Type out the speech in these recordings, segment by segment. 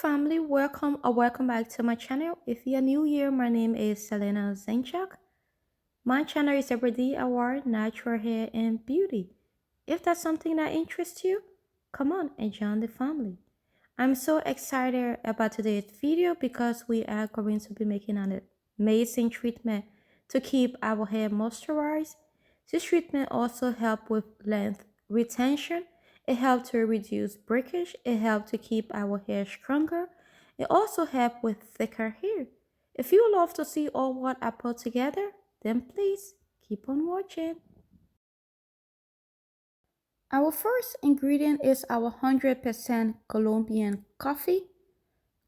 family, welcome or welcome back to my channel. If you're new here, my name is Selina Zinchuk. My channel is everyday award, natural hair and beauty. If that's something that interests you, come on and join the family. I'm so excited about today's video because we are going to be making an amazing treatment to keep our hair moisturized. This treatment also helps with length retention. It helps to reduce breakage. It helps to keep our hair stronger. It also helps with thicker hair. If you love to see all what I put together, then please keep on watching. Our first ingredient is our 100% Colombian coffee.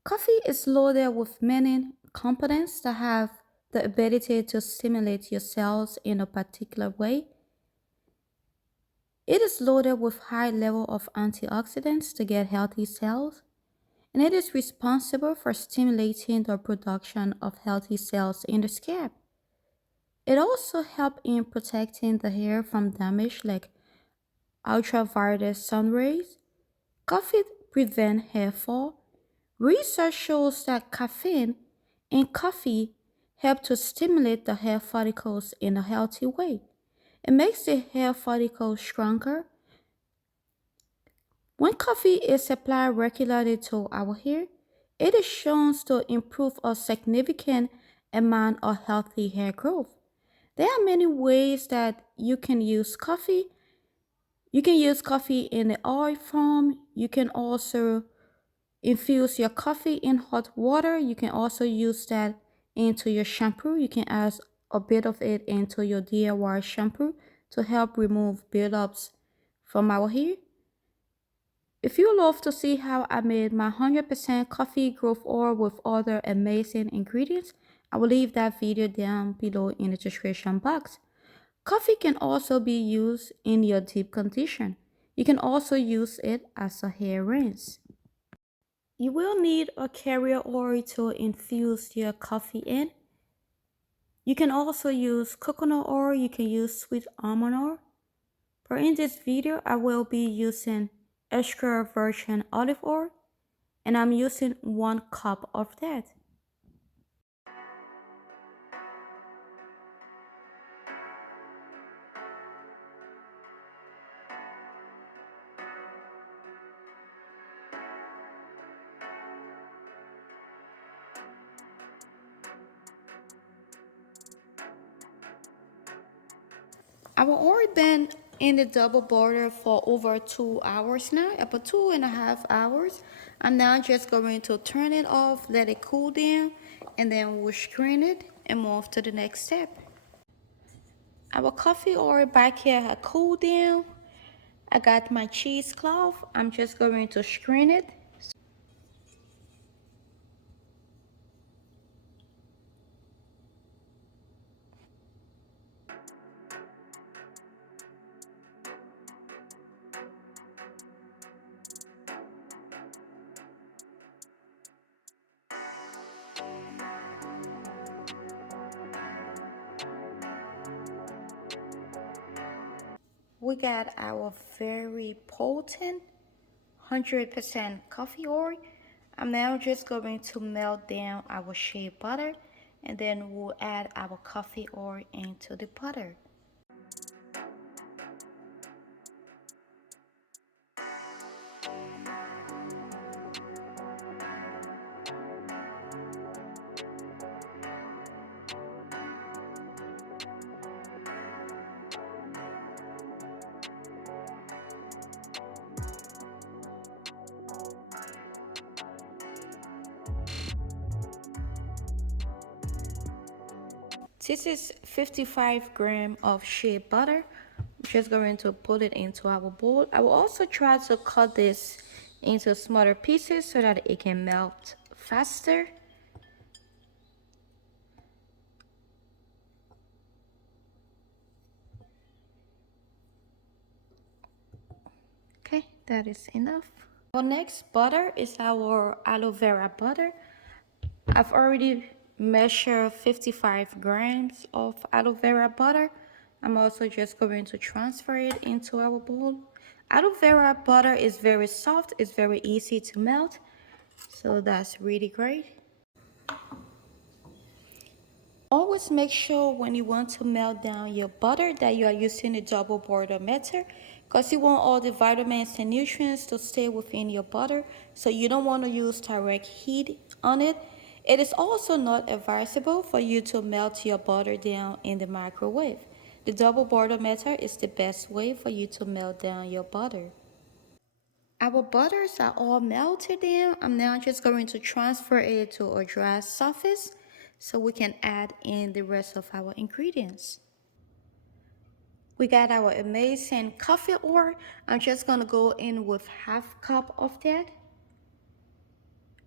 Coffee is loaded with many components that have the ability to stimulate your cells in a particular way. It is loaded with high level of antioxidants to get healthy cells, and it is responsible for stimulating the production of healthy cells in the scalp. It also helps in protecting the hair from damage like ultraviolet sun rays. Coffee prevents hair fall. Research shows that caffeine in coffee help to stimulate the hair follicles in a healthy way. It makes the hair follicles stronger. When coffee is applied regularly to our hair, it is shown to improve a significant amount of healthy hair growth. There are many ways that you can use coffee. You can use coffee in the oil form. You can also infuse your coffee in hot water. You can also use that into your shampoo. You can add a bit of it into your DIY shampoo to help remove buildups from our hair. If you love to see how I made my 100% coffee growth oil with other amazing ingredients, I will leave that video down below in the description box. Coffee can also be used in your deep condition. You can also use it as a hair rinse. You will need a carrier oil to infuse your coffee in. You can also use coconut oil, you can use sweet almond oil. But in this video, I will be using extra virgin olive oil, and I'm using 1 cup of that. Our oil been in the double boiler for over 2 hours now, about 2.5 hours. I'm now just going to turn it off, let it cool down, and then we'll screen it and move to the next step. Our coffee oil back here had cooled down. I got my cheesecloth. I'm just going to screen it. We got our very potent 100% coffee oil. I'm now just going to melt down our shea butter, and then we'll add our coffee oil into the butter. This is 55 grams of shea butter. I'm just going to put it into our bowl. I will also try to cut this into smaller pieces so that it can melt faster. Okay, that is enough. Our next butter is our aloe vera butter. I've already measured 55 grams of aloe vera butter. I'm also just going to transfer it into our bowl. Aloe vera butter is very soft, it's very easy to melt. So that's really great. Always make sure when you want to melt down your butter that you are using a double boiler method because you want all the vitamins and nutrients to stay within your butter, so you don't want to use direct heat on it. It is also not advisable for you to melt your butter down in the microwave. The double boiler method is the best way for you to melt down your butter. Our butters are all melted in. I'm now just going to transfer it to a dry surface so we can add in the rest of our ingredients. We got our amazing coffee oil. I'm just gonna go in with half cup of that.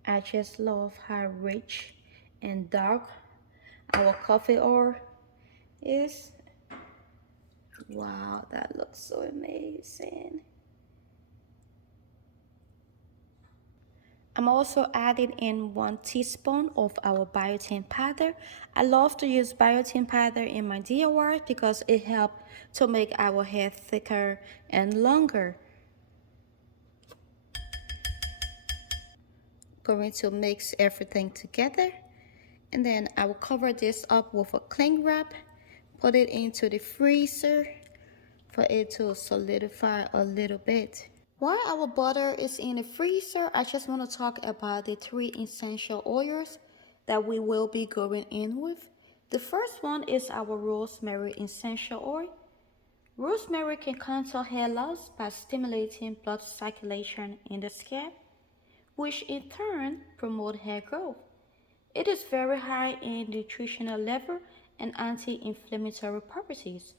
I just love how rich and dark our coffee oil is. Wow, that looks so amazing. I'm also adding in 1 teaspoon of our biotin powder. I love to use biotin powder in my DIY because it helps to make our hair thicker and longer. Going to mix everything together, and then I will cover this up with a cling wrap, put it into the freezer for it to solidify a little bit. While our butter is in the freezer, I just want to talk about the 3 essential oils that we will be going in with. The first one is our rosemary essential oil. Rosemary can control hair loss by stimulating blood circulation in the scalp, which in turn promote hair growth. It is very high in nutritional level and anti-inflammatory properties,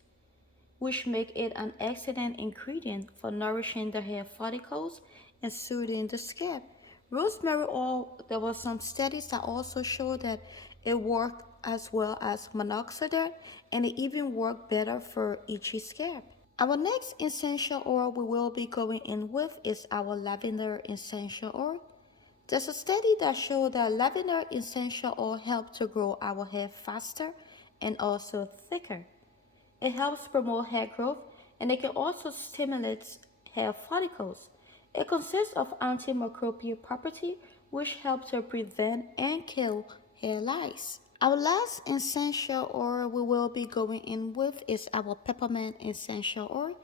which make it an excellent ingredient for nourishing the hair follicles and soothing the scalp. Rosemary oil, there were some studies that also show that it worked as well as minoxidil, and it even worked better for itchy scalp. Our next essential oil we will be going in with is our lavender essential oil. There's a study that showed that lavender essential oil helps to grow our hair faster and also thicker. It helps promote hair growth, and it can also stimulate hair follicles. It consists of antimicrobial property which help to prevent and kill hair lice. Our last essential oil we will be going in with is our peppermint essential oil.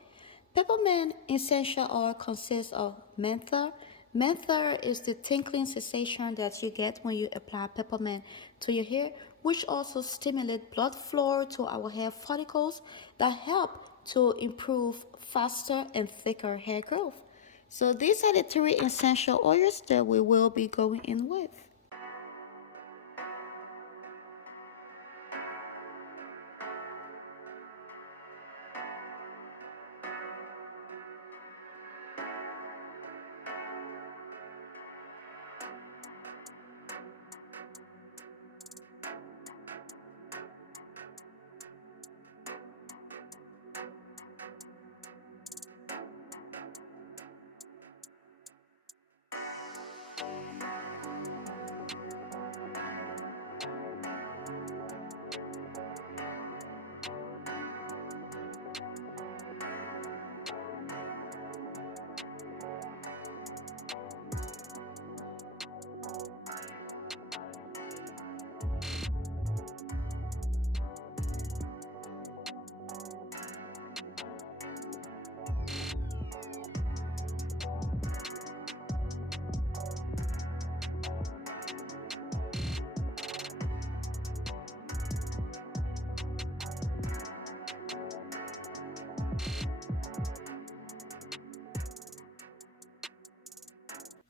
Peppermint essential oil consists of menthol. Menthol is the tinkling sensation that you get when you apply peppermint to your hair, which also stimulates blood flow to our hair follicles that help to improve faster and thicker hair growth. So these are the 3 essential oils that we will be going in with.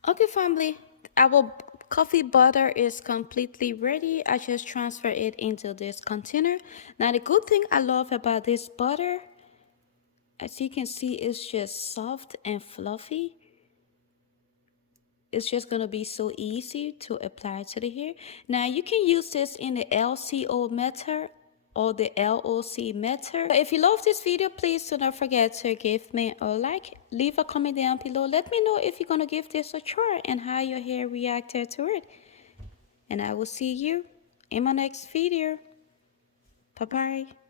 Okay, family, our coffee butter is completely ready. I just transfer it into this container. Now, the good thing I love about this butter, as you can see, it's just soft and fluffy. It's just gonna be so easy to apply to the hair. Now, you can use this in the LCO method or the LOC method. But if you love this video, please do not forget to give me a like, leave a comment down below. Let me know if you're gonna give this a try and how your hair reacted to it. And I will see you in my next video. Bye bye.